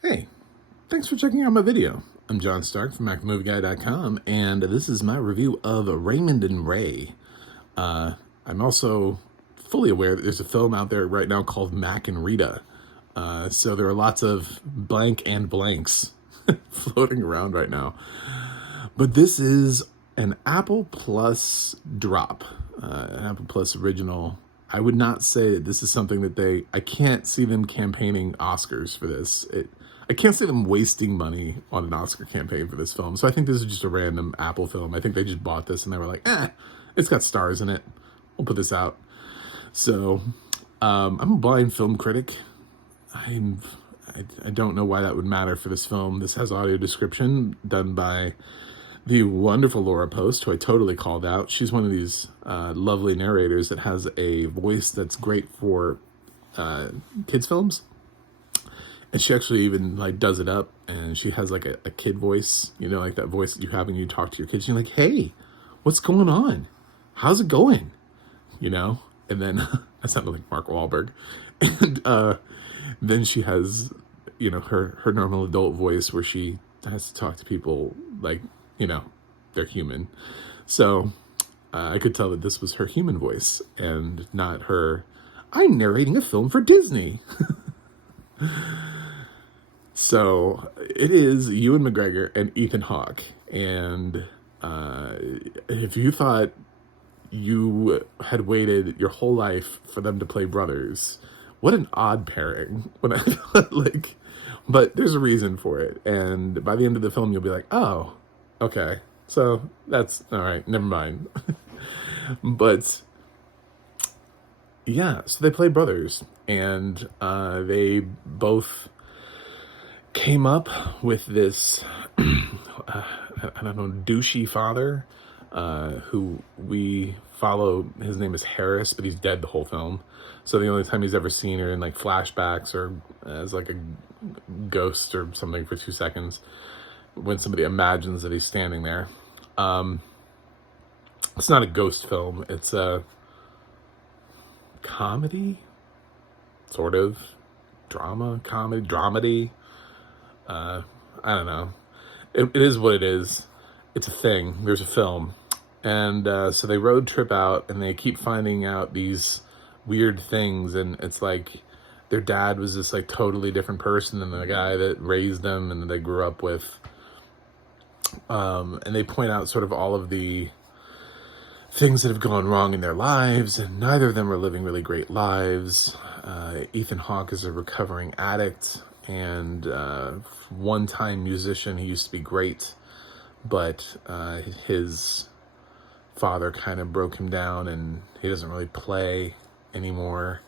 Hey, thanks for checking out my video. I'm John Stark from MacMovieGuy.com, and this is my review of Raymond and Ray. I'm also fully aware that there's a film out there right now called Mac and Rita. So there are lots of blank and blanks floating around right now. But this is an Apple Plus drop, an Apple Plus original. I would not say that this is something that I can't see them campaigning Oscars for this. I can't see them wasting money on an Oscar campaign for this film. So I think this is just a random Apple film. I think they just bought this and they were like, it's got stars in it. We'll put this out. So I'm a blind film critic. I don't know why that would matter for this film. This has audio description done by the wonderful Laura Post, who I totally called out. She's one of these lovely narrators that has a voice that's great for kids films. And she actually even like does it up, and she has like a kid voice, you know, like that voice that you have when you talk to your kids. And you're like, hey, what's going on? How's it going? You know? And then I sounded like Mark Wahlberg. And then she has, you know, her normal adult voice where she has to talk to people like, you know, they're human. So I could tell that this was her human voice and not her, I'm narrating a film for Disney. So it is Ewan McGregor and Ethan Hawke. And if you thought you had waited your whole life for them to play brothers, what an odd pairing. But there's a reason for it. And by the end of the film, you'll be like, oh, okay. So that's all right. Never mind. But yeah, so they play brothers, and they both came up with this, I don't know, douchey father, who we follow. His name is Harris, but he's dead the whole film. So the only time he's ever seen her in like flashbacks or as like a ghost or something for 2 seconds when somebody imagines that he's standing there. It's not a ghost film. It's a comedy, sort of dramedy. I don't know. It is what it is. It's a thing. There's a film. And so they road trip out, and they keep finding out these weird things. And it's like their dad was this like totally different person than the guy that raised them and that they grew up with. And they point out sort of all of the things that have gone wrong in their lives, and neither of them are living really great lives. Ethan Hawke is a recovering addict and one-time musician. He used to be great, but his father kind of broke him down, and he doesn't really play anymore.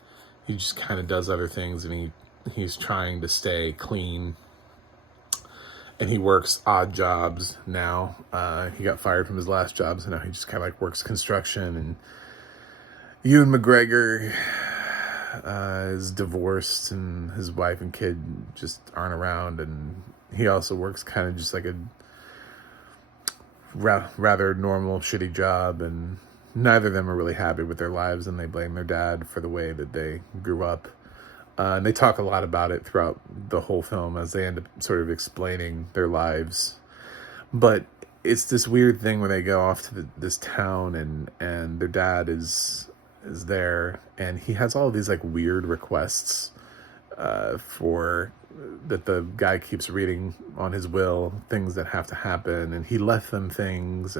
He just kind of does other things, and he's trying to stay clean. And he works odd jobs now. He got fired from his last job, so now he just kind of like works construction. And Ewan McGregor is divorced, and his wife and kid just aren't around. And he also works kind of just like a rather normal, shitty job. And neither of them are really happy with their lives, and they blame their dad for the way that they grew up. And they talk a lot about it throughout the whole film as they end up sort of explaining their lives. But it's this weird thing where they go off to this town, and their dad is there, and he has all of these like weird requests for that the guy keeps reading on his will, things that have to happen, and he left them things,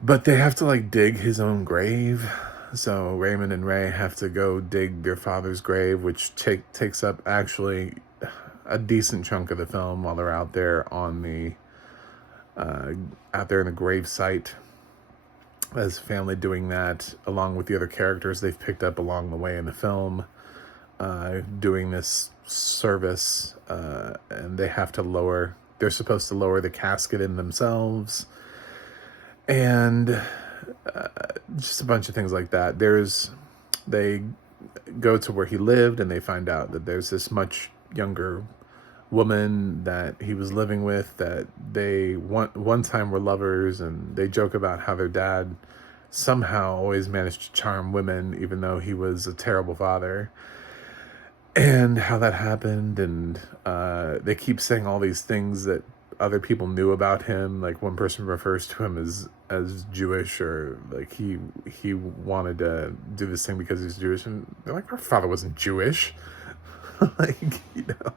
but they have to like dig his own grave. So Raymond and Ray have to go dig their father's grave, which takes up actually a decent chunk of the film while they're out there on the out there in the grave site, as family doing that along with the other characters they've picked up along the way in the film, doing this service, and they have to they're supposed to lower the casket in themselves, and just a bunch of things like that. They go to where he lived, and they find out that there's this much younger woman that he was living with, that they one time were lovers, and they joke about how their dad somehow always managed to charm women even though he was a terrible father. and how that happened. And they keep saying all these things that other people knew about him. Like one person refers to him as Jewish, or like he wanted to do this thing because he's Jewish, and they're like, our father wasn't Jewish. Like, you know.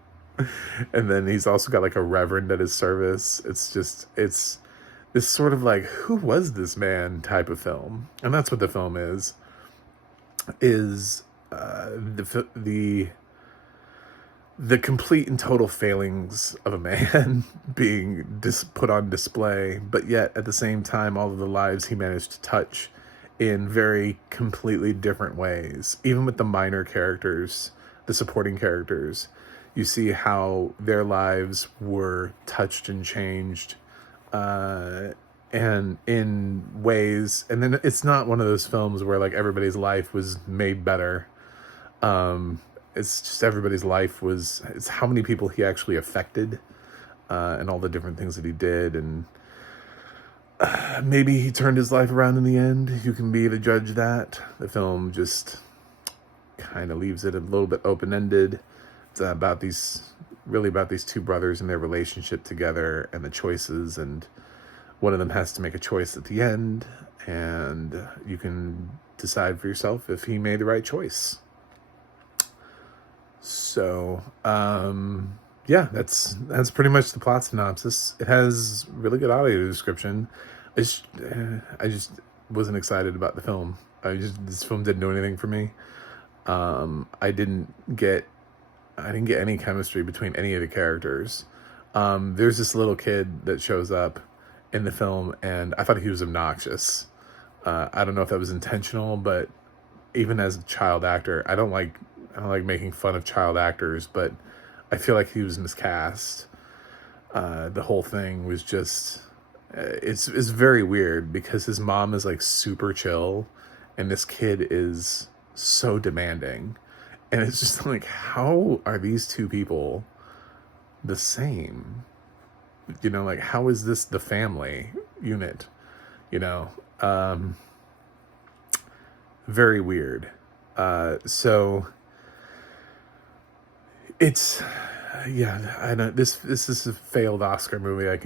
And then he's also got like a reverend at his service. It's this sort of like, who was this man type of film. And that's what the film is the complete and total failings of a man being put on display, but yet at the same time, all of the lives he managed to touch in very completely different ways. Even with the minor characters, the supporting characters, you see how their lives were touched and changed, and in ways. And then it's not one of those films where like everybody's life was made better. It's just everybody's life was, it's how many people he actually affected, and all the different things that he did. And maybe he turned his life around in the end. You can be the judge of that. The film just kind of leaves it a little bit open-ended. It's about really about these two brothers and their relationship together and the choices. And one of them has to make a choice at the end, and you can decide for yourself if he made the right choice. So, yeah, that's pretty much the plot synopsis. It has really good audio description. I just wasn't excited about the film. This film didn't do anything for me. I didn't get any chemistry between any of the characters. There's this little kid that shows up in the film, and I thought he was obnoxious. I don't know if that was intentional, but even as a child actor, I don't like making fun of child actors, but I feel like he was miscast. The whole thing was just, it's very weird because his mom is like super chill and this kid is so demanding. And it's just like, how are these two people the same? You know, like, how is this the family unit? You know, very weird. So it's, yeah, I know this is a failed Oscar movie. I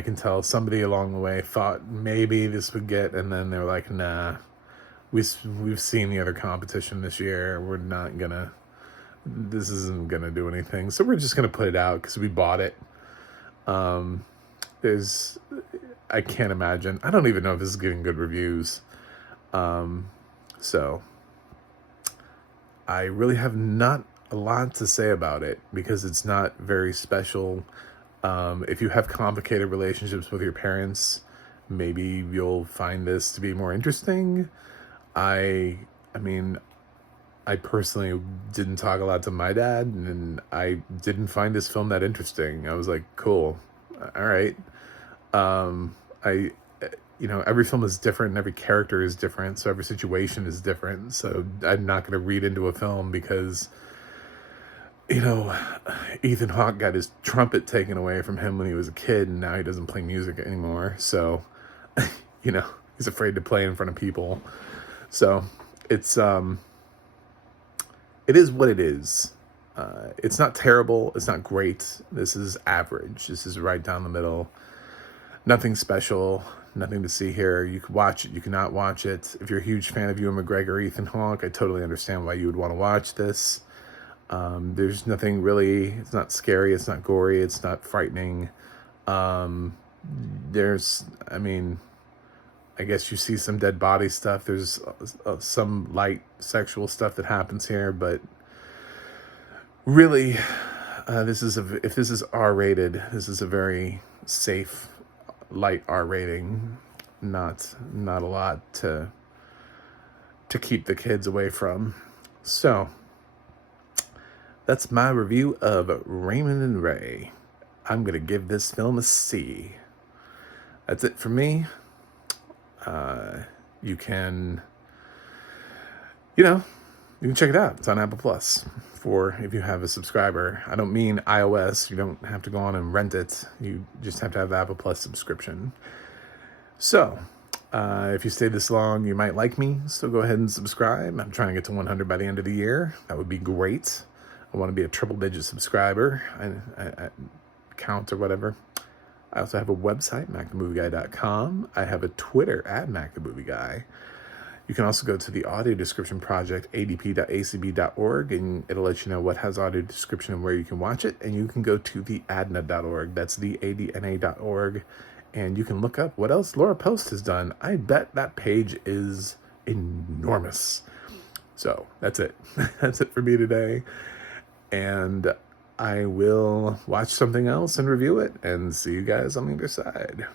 can tell somebody along the way thought maybe this would get, and then they're like, nah, we've seen the other competition this year. This isn't gonna do anything. So we're just gonna put it out because we bought it. I can't imagine. I don't even know if this is getting good reviews. So I really have not a lot to say about it because it's not very special. If you have complicated relationships with your parents, maybe you'll find this to be more interesting. I mean, I personally didn't talk a lot to my dad, and I didn't find this film that interesting. I was like, cool, all right. Every film is different and every character is different, so every situation is different. So I'm not going to read into a film because, Ethan Hawke got his trumpet taken away from him when he was a kid, and now he doesn't play music anymore. So, he's afraid to play in front of people. So it is what it is. It's not terrible. It's not great. This is average. This is right down the middle. Nothing special. Nothing to see here. You could watch it. You cannot watch it. If you're a huge fan of Ewan McGregor, Ethan Hawke, I totally understand why you would want to watch this. There's nothing really. It's not scary. It's not gory. It's not frightening. I guess you see some dead body stuff. There's some light sexual stuff that happens here, but really, if this is R-rated, this is a very safe, light R rating. Not a lot to keep the kids away from. So that's my review of Raymond and Ray. I'm gonna give this film a C. That's it for me. You can check it out. It's on Apple Plus if you have a subscriber. I don't mean iOS. You don't have to go on and rent it. You just have to have the Apple Plus subscription. So, if you stayed this long, you might like me. So go ahead and subscribe. I'm trying to get to 100 by the end of the year. That would be great. I want to be a triple-digit subscriber count or whatever. I also have a website, MacTheMovieGuy.com. I have a Twitter, @MacTheMovieGuy. You can also go to the audio description project, adp.acb.org, and it'll let you know what has audio description and where you can watch it. And you can go to the adna.org. That's the adna.org. And you can look up what else Laura Post has done. I bet that page is enormous. So that's it. That's it for me today. And I will watch something else and review it and see you guys on the other side.